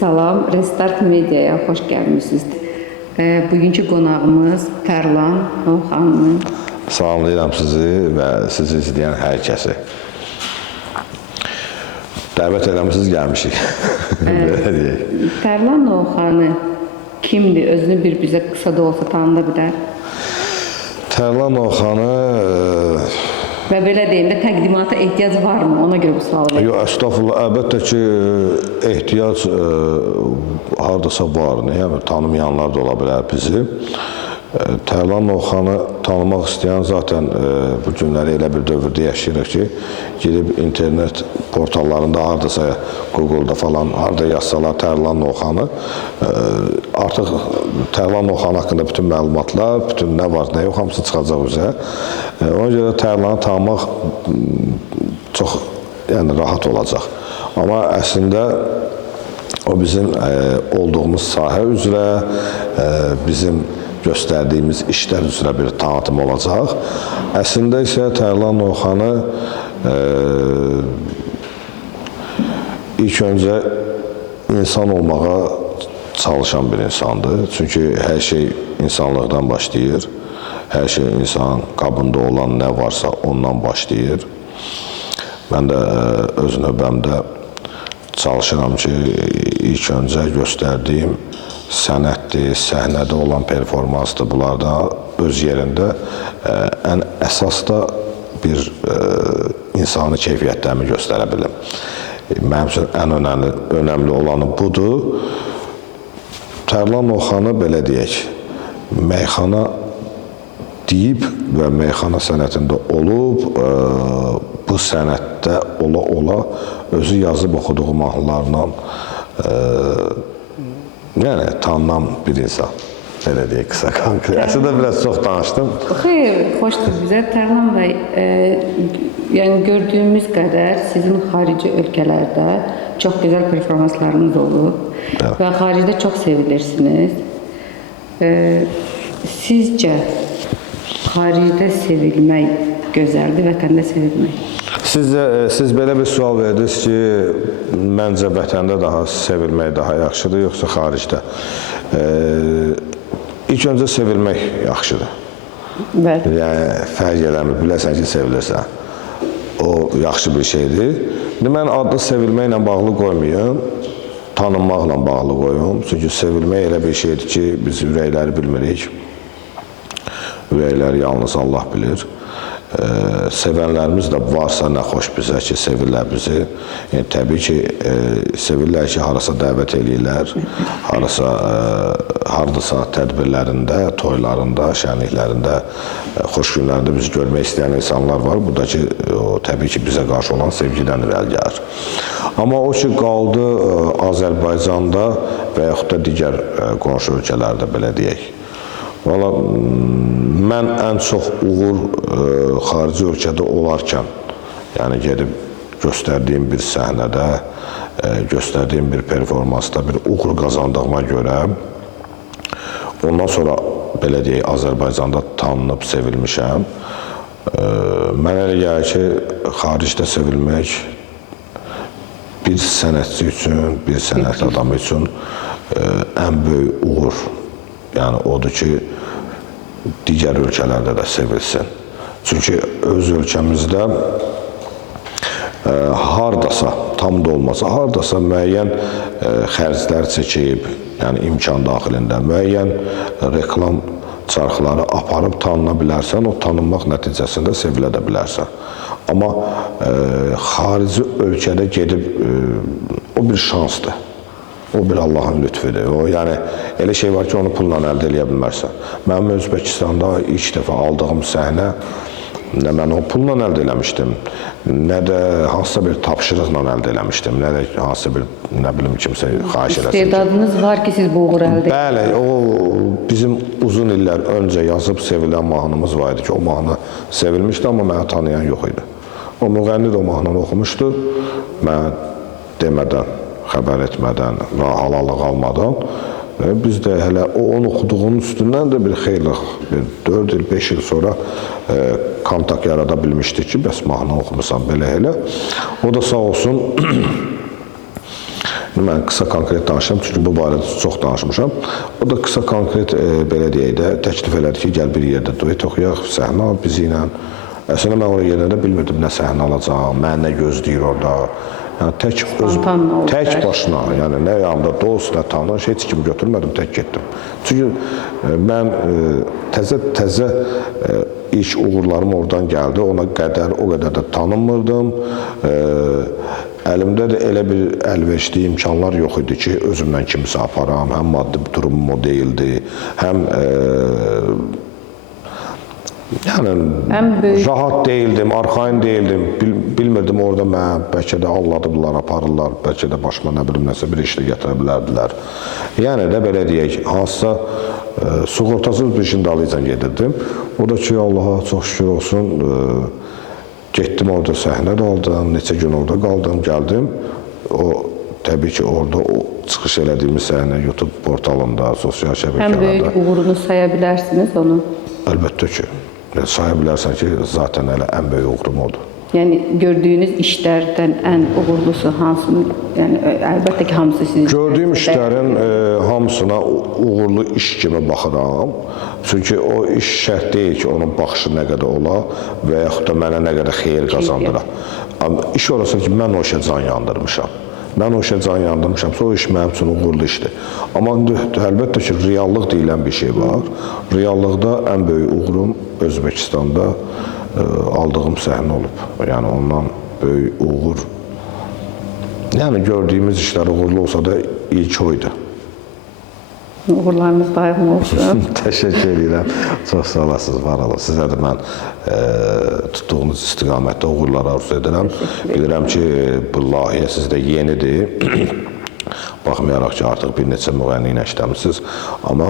Salam, Restart Media'ya xoş gəlmişsiniz. Bugünkü qonağımız Tərlan Novxanlı. Salamlayıram sizi və sizi izləyən hər kəsi. Dəvət eləmişsiniz, gəlmişik. Belə deyək. Tərlan Novxanlı kimdir? Özünü bizə qısa da olsa tanıda bilər. Tərlan Novxanlı... Və belə deyim də, təqdimata ehtiyac varmı? Ona görə bu sualı verir. Yox, əstəğfurullah, əlbəttə ki, ehtiyac hardasa var. Yəni, tanımayanlar da ola bilər bizi. Tərlan Novxanlı tanımaq istəyən zaten bu günləri elə bir dövrdə yaşayırıq ki, girib internet portallarında hardasa Google'da falan harda yazsalar Tərlan Novxanlı, artıq Tərlan Novxanlı haqqında bütün məlumatlar, bütün nə var, nə yox, hamısı çıxacaq üzə. Ona görə Tərlanı tanımaq çox rahat olacaq. Amma əslində o bizim olduğumuz sahə üzrə, bizim göstərdiyimiz işlər üzrə bir tanıtım olacaq. Əslində isə Tərlan Novxanlı ilk öncə insan olmağa çalışan bir insandır. Çünki hər şey insanlıqdan başlayır. Hər şey insan qabında olan nə varsa ondan başlayır. Mən də öz növbəmdə çalışıram ki, ilk öncə göstərdiyim sənətdir, səhnədə olan performansdır. Bunlarda öz yerində ən əsas da bir insani keyfiyyətlərimi göstərə bilim. Mənim üçün ən önəmli olanı budur. Tərlan Novxanlı belə deyək, meyxana deyib və meyxana sənətində olub, bu sənətdə ola-ola özü yazıb oxuduğu mahnılarla tanınan bir insan. Belə deyək, qısa konkret. Əslində biraz çox danışdım. Xeyr, xoşdur bizə. Tərlan bəy, yəni gördüyümüz qədər sizin xarici ölkələrdə çox gözəl performanslarınız olub və xaricdə çox sevilirsiniz. Sizcə xaricdə sevilmək gözəldir, vətəndə sevilmək? Siz belə bir sual verdiniz ki, məncə vətəndə daha sevilmək daha yaxşıdır, yoxsa xaricdə? İlk öncə sevilmək yaxşıdır. Bəli. Yəni, fərq eləmir, bilərsən ki, sevilirsən. O, yaxşı bir şeydir. Mən adını sevilməklə bağlı qoymayım, tanınmaqla bağlı qoyum. Çünki sevilmək elə bir şeydir ki, biz ürəkləri bilmirik. Ürəkləri yalnız Allah bilir. Sevənlərimiz də varsa nə xoş bizə ki, sevirlər bizi. Təbii ki, sevirlər ki, harasa dəvət eləyirlər, haradasa tədbirlərində, toylarında, şənliklərində, xoş günlərində bizi görmək istəyən insanlar var. Bu da ki, təbii ki, bizə qarşı olan sevgidən irəli gəlir. Amma o ki, qaldı Azərbaycanda və yaxud da digər qonşu ölkələrdə, belə deyək. Valla, mən ən çox uğur xarici ölkədə olarkən, yəni gedib göstərdiyim bir səhnədə, göstərdiyim bir performansda bir uğur qazandığıma görə, ondan sonra, belə deyək, Azərbaycanda tanınıb, sevilmişəm. Mənə elə gəlir ki, xaricdə sevilmək bir sənətçi üçün, bir sənət adamı üçün ən böyük uğur. Yəni, odur ki, digər ölkələrdə də sevilsin. Çünki öz ölkəmizdə haradasa, tam da olmasa, haradasa müəyyən xərclər çəkib, yəni imkan daxilində, müəyyən reklam çarxları aparıb tanına bilərsən, o tanınmaq nəticəsində sevilə də bilərsən. Amma xarici ölkədə gedib, o bir şansdır. O bir Allahın lütfüdür. Yəni, elə şey var ki, onu pulla əldə eləyə bilmərsən. Mənim Özbəkistanda ilk dəfə aldığım səhnə, nə mən o pulla əldə eləmişdim, nə də hansısa bir tapşırıqla əldə eləmişdim, nə də hansısa bir, nə bilim, kimsə xahiş eləsin. İstedadınız var ki, siz bu uğur əldə edin. Bəli, o bizim uzun illər öncə yazıb sevilən mahnımız var idi ki, o mahnı sevilmişdi, amma mənə tanıyan yox idi. O müğənni də o mahnını oxumuşdu, mənə demədən, xəbər etmədən, halalıq almadan. Biz də hələ onu oxuduğunun üstündən də bir xeyli, 4 il, 5 il sonra kontakt yarada bilmişdik ki, bəs mahnı oxumusan belə elə. O da sağ olsun Mən qısa konkret danışıram, çünki bu barədə çox danışmışam. O da qısa konkret belə deyək də təklif elədi ki, gəl bir yerdə duet oxuyaq, səhnə al bizi ilə. Əslində mən oraya gələndə bilmirdim nə səhnə alacağam, mən nə gözləyir orada. Yəni tək başına, yəni nə yanımda dost, nə tanış, heç kim götürmədim, tək getdim. Çünki mən təzə ilk uğurlarım oradan gəldi, ona qədər o qədər də tanınmırdım. Əlimdə də elə bir əlverişli imkanlar yox idi ki, özümdən kimisə aparam, həm maddi durumum o deyildi, həm yəni rahat deyildim, arxayın deyildim, bilmirdim orada mən bəlkə də alladıblar, aparırlar, bəlkə də başıma nə bilim nəsə bir işlə gətirə bilərdilər. Yəni də belə deyək, hansısa sığortasız bir işin dalıcan gedirdim. O da ki, Allaha çox şükür olsun, getdim orada səhnə də aldım, neçə gün orada qaldım, gəldim. O, təbii ki, orada o çıxış elədiyimiz səhnə YouTube portalında, sosial şəbəkələrdə. Həm böyük uğurunu saya bilərsiniz onu? Əlbəttə ki, saya bilərsən ki, zaten elə ən böyük uğurum odur. Yəni gördüyünüz işlərdən ən uğurlusu hansını? Yəni əlbəttə ki, hamısı sizin. Gördüyüm işlərin hamısına uğurlu iş kimi baxıram. Çünki o iş şərt deyil ki, onun baxışı nə qədər ola və yaxud da mənə nə qədər xeyir qazandıra. İş orası ki, mən o işə can yandırmışam. Mən o işə can yandırmışamsa, o iş mənim üçün uğurlu işdir. Amma əlbəttə ki, reallıq deyilən bir şey var. Reallıqda ən böyük uğurum Özbəkistanda aldığım səhnə olub. Yəni ondan böyük uğur. Yəni gördüyümüz işlər uğurlu olsa da ilk oydu. Uğurlarınız daim olsun. Təşəkkür edirəm. Çox sağ olasınız, var olun. Sizə də mən tutduğunuz istiqamətdə uğurlar arzu edirəm. Bilirəm ki, bu layihə sizdə yenidir. Baxmayaraq ki, artıq bir neçə müğənni ilə işləmişsiniz. Amma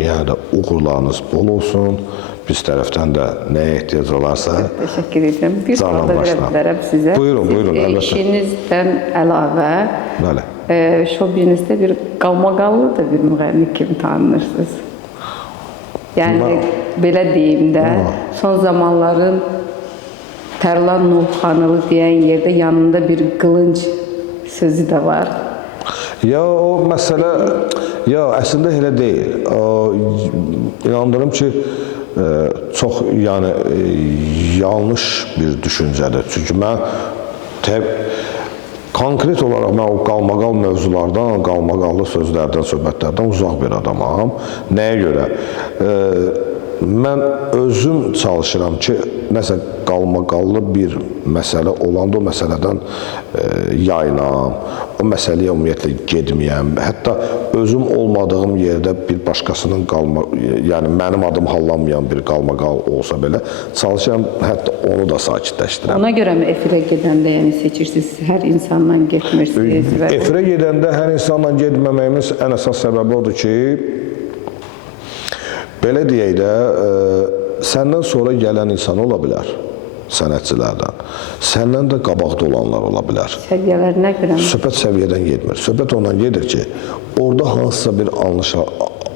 yenə də uğurlarınız bol olsun. Biz tərəfdən də nəyə ehtiyac olarsa... Təşəkkür edirəm. Bir sual da verə bilərəm sizə. Buyurun, əlbəttə. İşinizdən əlavə, şoubiznesdə bir qalmaqallı da bir müğənni kimi tanınırsınız. Yəni, belə deyim də, son zamanların Tərlan Novxanılı deyən yerdə yanında bir qılınc sözü də var. Ya, o məsələ, əslində elə deyil. İnandırım ki, çox yanlış bir düşüncədir. Çünki mən konkret olaraq mən o qalmaqal mövzulardan, qalmaqallı sözlərdən, söhbətlərdən uzaq bir adamam. Nəyə görə? Mən özüm çalışıram ki, nəsə qalmaqallı bir məsələ olanda o məsələdən yayınam, o məsələyə ümumiyyətlə gedməyəm. Hətta özüm olmadığım yerdə bir başqasının yəni mənim adım hallanmayan bir qalmaqal olsa belə çalışıram, hətta onu da sakitləşdirəm. Ona görə mi efirə gedəndə yəni seçirsiniz, hər insanla getmirsiniz? Efirə gedəndə hər insanla getməməyimin ən əsas səbəbi odur ki, belə deyək də, səndən sonra gələn insan ola bilər, sənətçilərdən. Səndən də qabaqda olanlar ola bilər. Səviyyələrinə görə mi? Söhbət səviyyədən getmir. Söhbət ondan gedir ki, orada hansısa bir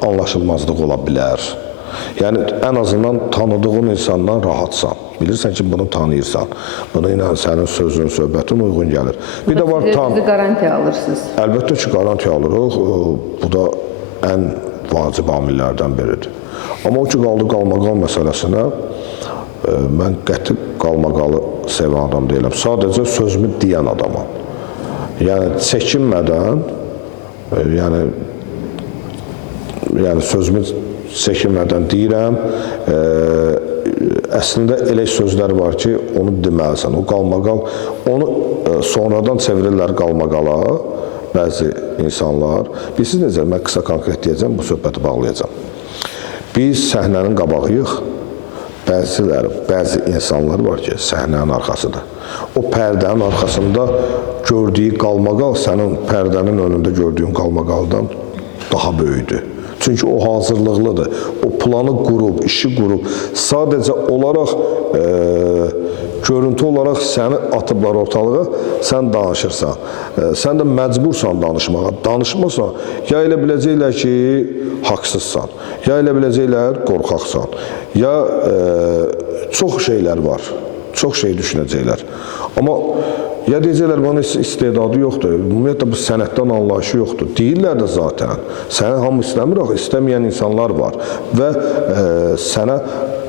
anlaşılmazlıq ola bilər. Yəni, ən azından tanıdığın insandan rahatsan. Bilirsən ki, bunu tanıyırsan. Bunu ilə sənin sözün, söhbətin uyğun gəlir. Bir də var, siz qarantiya alırsınız. Əlbəttə ki, qarantiya alırıq. Bu da ən vacib amillərdən biridir. Amma o ki, qaldı qalmaqal məsələsinə, mən qəti qalmaqalı sevən adam deyiləm. Sadəcə sözümü deyən adamam. Yəni, çəkinmədən, yəni sözümü çəkinmədən deyirəm. Əslində, elə sözlər var ki, onu deməlisən. O qalmaqal, onu sonradan çevirirlər qalmaqala bəzi insanlar. Bilirsiniz necə, mən qısa konkret deyəcəm, bu söhbəti bağlayacam. Biz səhnənin qabağıyıq, bəzi insanlar var ki, səhnənin arxasıdır. O pərdənin arxasında gördüyü qalmaqal sənin pərdənin önündə gördüyün qalmaqaldan daha böyükdür. Çünki o hazırlıqlıdır, o planı qurub, işi qurub, sadəcə olaraq, görüntü olaraq səni atıblar ortalığa, sən danışırsan. Sən də məcbursan danışmağa. Danışmasan, ya elə biləcəklər ki, haqsızsan, ya elə biləcəklər qorxaqsan, ya çox şeylər var, çox şey düşünəcəklər. Amma ya deyəcəklər bana istedadı yoxdur, ümumiyyətlə bu sənətdən anlayışı yoxdur. Deyirlər də zaten. Səni hamı istəmir, axı istəməyən insanlar var və sənə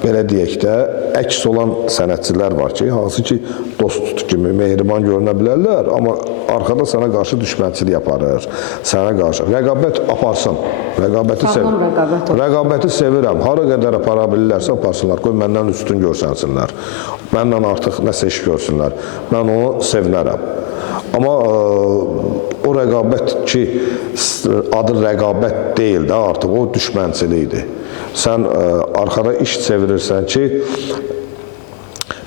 belə deyək də, əks olan sənətçilər var ki, hansı ki, dost kimi mehriban görünə bilərlər, amma arxada sənə qarşı düşmənçilik aparır, sənə qarşı. Rəqabət aparsın, rəqabəti sevirəm. Rəqabəti sevirəm, hara qədər apara bilirlərsə aparsınlar, qoy məndən üstün görsənsinlər, məndən artıq nəsə iş görsünlər, mən onu sevinərəm. Amma o rəqabət ki, adı rəqabət deyil də artıq, o düşmənçilikdir. Sən arxada iş çevirirsən ki,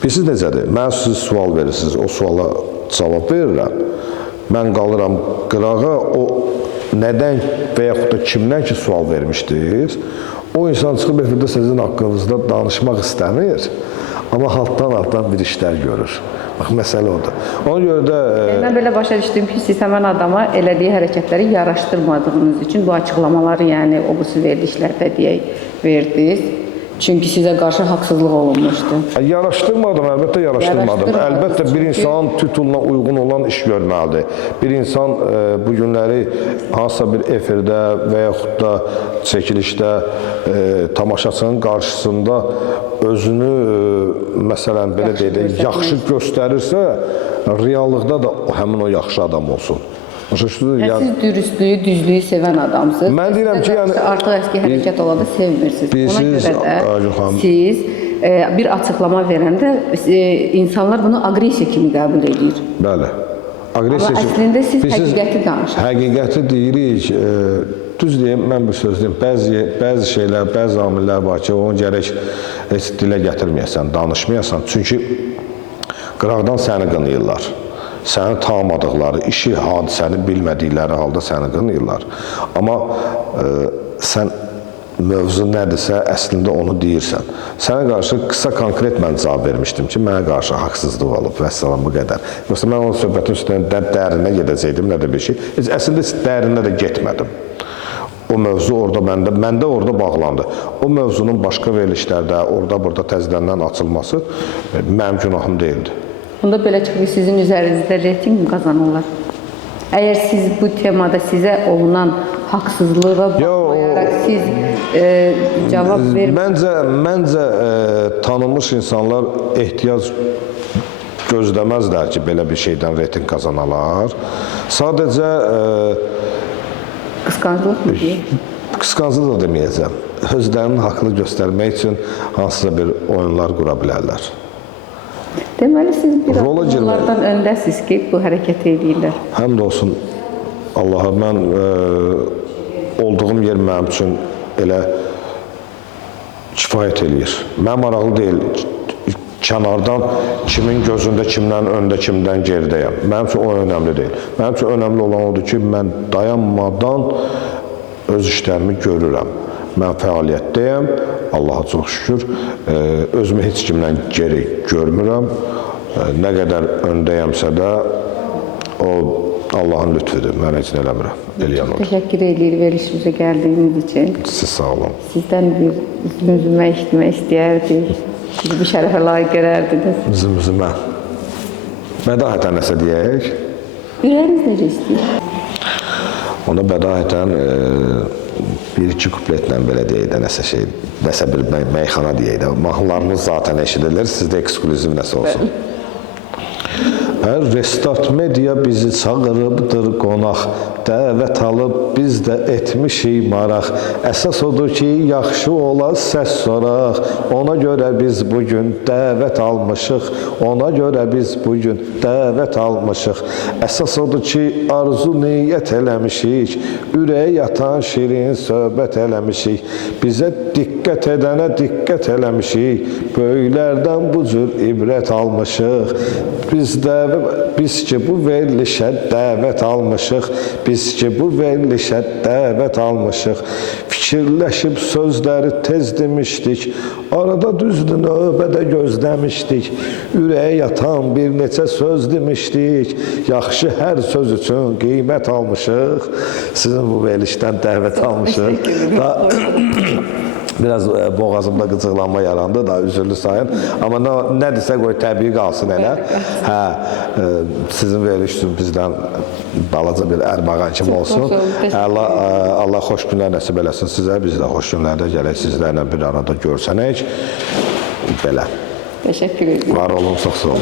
bilirsiniz necədir? Mən siz sual verirsiniz, o suala cavab verirəm. Mən qalıram qırağa, o nədən və yaxud da kimdən ki sual vermişdiniz, o insan çıxıb efirdə sizin haqqınızda danışmaq istəmir, amma altdan bir işlər görür. Bax, məsələ odur. Ona görə də... Mən belə başa düşdüm ki, siz həmən adama elədiyi hərəkətləri yaraşdırmadığınız üçün bu açıqlamaları, yəni o bu verilişlərdə deyək, verdiniz. Çünki sizə qarşı haqsızlıq olunmuşdu. Yaraşdırmadım, əlbəttə yaraşdırmadım. Əlbəttə bir insan tituluna uyğun olan iş görməlidir. Bir insan bu günləri hansısa bir efirdə və yaxud da çəkilişdə tamaşaçının qarşısında özünü, məsələn, belə deyək, yaxşı göstərirsə, reallıqda da həmin o yaxşı adam olsun. Siz dürüstlüyü, düzlüyü sevən adamsınız. Mən deyirəm ki, yəni... Artıq əski hərəkət olanda sevmirsiniz. Ona görə də siz bir açıqlama verəndə insanlar bunu aqressiya kimi qəbul edir. Bəli. Amma əslində siz həqiqəti danışırsınız. Həqiqəti deyirik, düz deyim, mən bu söz deyim, bəzi şeylər, bəzi amillər var ki, onu gərək heç dilə gətirməyəsən, danışmayasan. Çünki qıraqdan səni qınayırlar. Səni tanımadıqları, işi, hadisəni bilmədikləri halda səni qınayırlar. Amma sən mövzu nədirsə, əslində onu deyirsən. Sənə qarşı qısa konkret mən cavab vermişdim ki, mənə qarşı haqsızlıq olub və salam bu qədər. Yoxsa mən o söhbətin üstündə dərinə gedəcəkdim, nə də bir şey. Əslində dərinə də getmədim. O mövzu orada məndə orada bağlandı. O mövzunun başqa verilişlərdə, orada-burada təzədəndən açılması mənim günahım deyildi. Onda belə çıxır, sizin üzərinizdə reyting mi qazanırlar? Əgər siz bu temada sizə olunan haqsızlığa baxmayaraq siz cavab verməyiniz... Məncə tanınmış insanlar ehtiyac gözləməzlər ki, belə bir şeydən reyting qazanalar. Sadəcə... Qısqanclıq mı deyək? Qısqanclıq da deməyəcəm. Özlərinin haqlı göstərmək üçün hansısa bir oyunlar qura bilərlər. Deməli, siz bir onlardan öndəsiniz ki, bu hərəkət edirlər. Həmd olsun Allaha, mən olduğum yer mənim üçün elə kifayət eləyir. Mən maraqlı deyil, kənardan kimin gözündə, kimdən öndə, kimdən geridəyəm. Mənim üçün o önəmli deyil. Mənim üçün önəmli olan odur ki, mən dayanmadan öz işlərimi görürəm. Mən fəaliyyətdəyəm, Allaha çox şükür, özümü heç kimdən geri görmürəm. Nə qədər öndəyəmsə də o Allahın lütfüdür, mən heç nə eləmirəm, eləyən olur. Təşəkkür edir verilişimizə gəldiyiniz üçün. Siz sağ olun. Sizdən bir üzüm-üzümə eşitmək istəyərdik, sizi bir şərəfə layiq görərdiniz. Üzüm-üzümə. Bədahətən nəsə deyək? Ürəyiniz necə istəyir? Ona bədahətən bir-iki kupletlə belə deyək də, nəsə bir meyxana deyək də, mahnılarımız zaten eşidilir, sizdə ekskluziv nəsə olsun. Restart Media bizi çağırıbdır qonaq, dəvət alıb biz də etmişik maraq. Əsas odur ki, yaxşı ola səs soraq, ona görə biz bugün dəvət almışıq, ona görə biz bugün dəvət almışıq. Əsas odur ki, arzu niyyət eləmişik, ürəyə yatan şirin söhbət eləmişik. Bizə diqqət edənə diqqət eləmişik, böyüklərdən bu cür ibrət almışıq. Biz ki bu verilişə dəvət almışıq, biz ki bu verilişə dəvət almışıq. Fikirləşib sözləri tez demişdik, arada düzdür növbədə gözləmişdik. Ürəyə yatan bir neçə söz demişdik, yaxşı hər söz üçün qiymət almışıq. Sizin bu verilişdən dəvət almışıq. Biraz boğazımda qıcıqlanma yarandı da üzürlü sayın. Amma nədirsə qoy təbii qalsın elə. Hə, sizin verilişiniz bizdən balaca bir ərmağan kimi olsun. Allah xoş günlər nəsib eləsin sizə. Biz də xoş günlərdə gələk sizlərlə bir arada görsənək. Belə. Təşəkkür edirəm. Var olun, çox sağ olun.